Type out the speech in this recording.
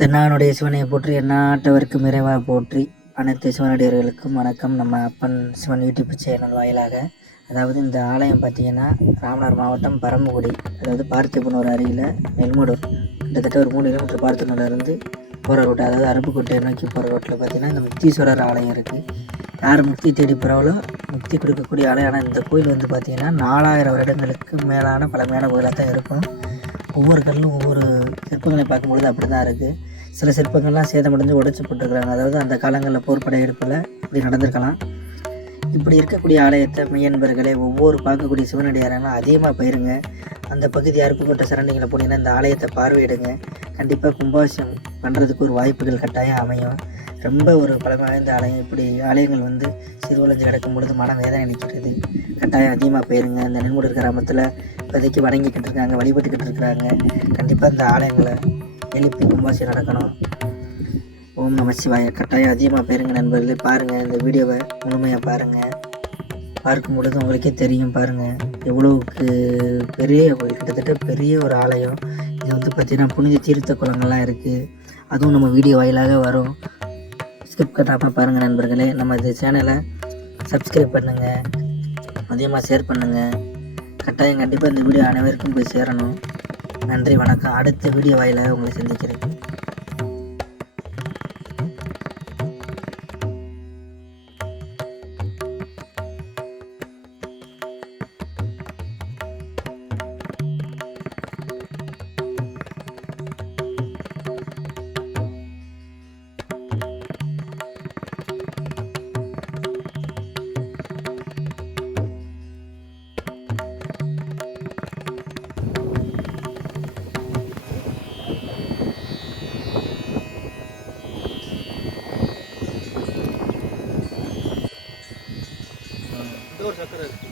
தென்னாடுடைய சிவனை போற்றி எந்நாட்டவர்க்கும் இறைவா போற்றி. அனைத்து சிவனடியர்களுக்கும் வணக்கம். நம்ம அப்பன் சிவன் யூடியூப் சேனல் வாயிலாக, அதாவது இந்த ஆலயம் பார்த்திங்கன்னா ராமநாதர் மாவட்டம் பரமக்குடி, அதாவது பார்த்திபனூர் அருகில் நெல்மடூர், கிட்டத்தட்ட ஒரு 3 கிலோமீட்டர் பார்த்திபனூர்லேருந்து போகிற ரோட்டு, அதாவது அருப்புக்கோட்டையை நோக்கி போகிற ரோட்டில் பார்த்திங்கன்னா இந்த முக்தீஸ்வரர் ஆலயம் இருக்குது. யார் முக்தி தேடி போகிறாங்களோ முக்தி கொடுக்கக்கூடிய ஆலயம். ஆனால் இந்த கோயில் வந்து பார்த்திங்கன்னா 4000 வருடங்களுக்கு மேலான பழமையான கோயிலாக தான் இருக்கும். ஒவ்வொரு கல்லும் ஒவ்வொரு சிற்பங்களை பார்க்கும்பொழுது அப்படி தான் இருக்குது. சில சிற்பங்கள்லாம் சேதமடைஞ்சு உடைச்சி போட்டுருக்குறாங்க. அதாவது அந்த காலங்களில் போர் படையெடுப்பில் இப்படி நடந்திருக்கலாம். இப்படி இருக்கக்கூடிய ஆலயத்தை மெய்யன்பர்களே, ஒவ்வொரு பார்க்கக்கூடிய சிவனடியாரெல்லாம் அதிகமாக போயிருங்க. அந்த பகுதி அருப்புக்கோட்டை சரண்டிங்களை போனீங்கன்னா இந்த ஆலயத்தை பார்வையிடுங்க. கண்டிப்பாக கும்பாபிஷேகம் பண்ணுறதுக்கு ஒரு வாய்ப்புகள் கட்டாயம் அமையும். ரொம்ப ஒரு பழமை வாய்ந்த ஆலயம். இப்படி ஆலயங்கள் வந்து சிறுவளைஞ்சு கிடக்கும் பொழுது மனம் வேதனை நிற்கிறது. கட்டாயம் அதிகமாக போயிருங்க. இந்த நெல்மூடு கிராமத்தில் இப்போதைக்கு வணங்கிக்கிட்டு இருக்காங்க, வழிபட்டுக்கிட்டு இருக்கிறாங்க. கண்டிப்பாக இந்த ஆலயங்களை எழுப்பி கும்பாபிஷேகம் நடக்கணும். ஓம் நம சிவாய. கட்டாயம் அதிகமாக போயிருங்க நண்பர்களே. பாருங்கள், இந்த வீடியோவை முழுமையாக பாருங்கள். பார்க்கும் பொழுது உங்களுக்கே தெரியும். பாருங்கள் எவ்வளோவுக்கு பெரிய கோயில், கிட்டத்தட்ட பெரிய ஒரு ஆலயம். இது வந்து பார்த்திங்கன்னா புனித தீர்த்த குளங்கள்லாம் இருக்குது. அதுவும் நம்ம வீடியோ வாயிலாக வரும். ஸ்கிப் பண்ணாமல் பாருங்கள் நண்பர்களே. நம்ம இந்த சேனலை சப்ஸ்கிரைப் பண்ணுங்கள், அதிகமாக ஷேர் பண்ணுங்கள். கட்டாயம் கண்டிப்பாக இந்த வீடியோ அனைவருக்கும் போய் சேரணும். நன்றி, வணக்கம். அடுத்த வீடியோ வாயிலாக உங்களை சந்திக்கிறேன். ஒரு சக்கரை இருக்கு.